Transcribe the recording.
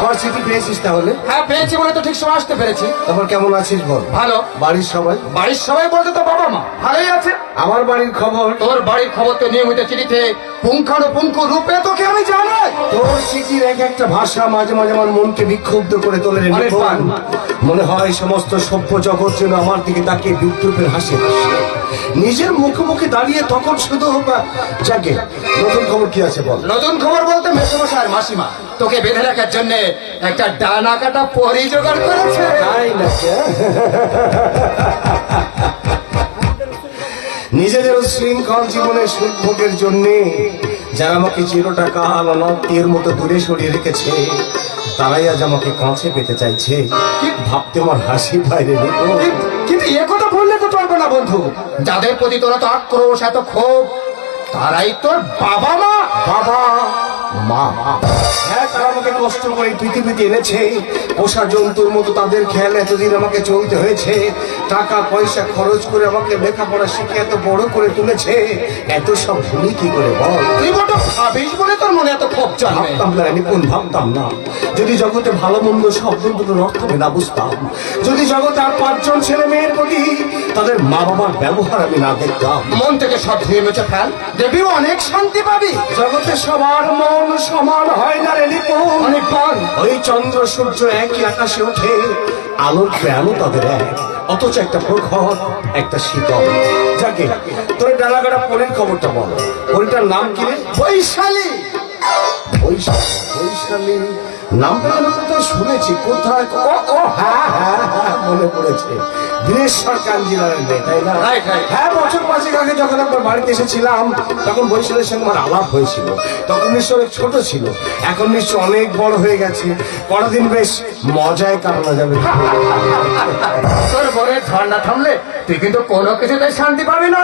আমার চিঠি পেয়েছিস তাহলে? হ্যাঁ পেয়েছি বলে তো ঠিক সময় আসতে পেরেছি। তারপর কেমন আছিস বল? ভালো। বাড়ির সবাই? বাড়ির সবাই বলতে তো বাবা মা ভালোই আছে। আমার বাড়ির খবর? তোর বাড়ির খবর তো নিয়মিত চিঠিতে পুঙ্খানুপুঙ্খ রূপে তোকে আমি জানাই তোর চিঠির এক একটা ভাষা মাঝে মাঝে আমার মনকে বিক্ষুব্ধ করে তোলে। মনে হয় সমস্ত সভ্য জগৎ যেন আমার দিকে তাকিয়ে বিদ্রুপের হাসি নিজের মুখে মুখে দাঁড়িয়ে তখন শুধু যাকে নতুন খবর কি আছে বল? নতুন খবর বলতে আর মাসিমা তোকে বেঁধে রাখার জন্য একটা ডানা কাটা পরি জোগাড় করেছে। নিজেদের শৃঙ্খল জীবনের সুখভোগের জন্য যারা আমাকে চিরটা কাল অনন্তের মতো দূরে সরিয়ে রেখেছে তারাই আজ আমাকে কাছে পেতে চাইছে। ভাবতে আমার হাসি বাইরে নিতো কিন্তু- কিন্তু এ কথা বললে তো পারব না বন্ধু। যাদের প্রতি তোরা তো আক্রোশ এত ক্ষোভ তারাই তোর বাবা মা। বাবা মা। হ্যাঁ আমাকে কষ্ট করে পৃথিবীতে এনেছে। পোষা জন্তুর মতো তাদের খেয়াল এতদিন আমাকে চলতে হয়েছে। টাকা, পয়সা খরচ করে আমাকে লেখাপড়া শিখে এত বড় করে তুলেছে। এত সব ভুলি কি করে বল? তুই এত জন্মে? ভাবতাম না আমি ভাবতাম না? যদি জগতে ভালো মন্দ শব্দ দুটোর অর্থ না বুঝতাম যদি জগতে আর পাঁচজন ছেলে মেয়ের প্রতি তাদের মা বাবার ব্যবহার আমি না দেখতাম। মন থেকে সব ধুয়ে মুছে ফেল। দেবীও অনেক শান্তি পাবি। জগতে সবার মন সমান হয় না রে নিপুণ অনেক ওই চন্দ্র সূর্য একই আকাশে ওঠে আলোর প্রাণও তাদের এক। অথচ একটা প্রখর একটা শীতল। যাকে তোর ডালাগাড়া পরের খবরটা বল। পরিটার নাম কি রে? বৈশালী। বৈশালী নামটা কোথায় শুনেছি কোথায় ও ও হ্যাঁ হ্যাঁ হ্যাঁ মনে পড়েছে। দীনেশ্বর কাঞ্জিলালের মেয়ে তাই না. হ্যাঁ বছর পাঁচেক আগে যখন একবার বাড়িতে এসেছিলাম তখন বৈশালের সঙ্গে আমার আলাপ হয়েছিল। তখন নিশ্চয় অনেক ছোট ছিল। এখন নিশ্চয় অনেক বড় হয়ে গেছে। বেশ মজায় কাটানো যাবে। তোর ঝর্ণা থামলে তুই কিন্তু কোনো কিছুতে শান্তি পাবি না।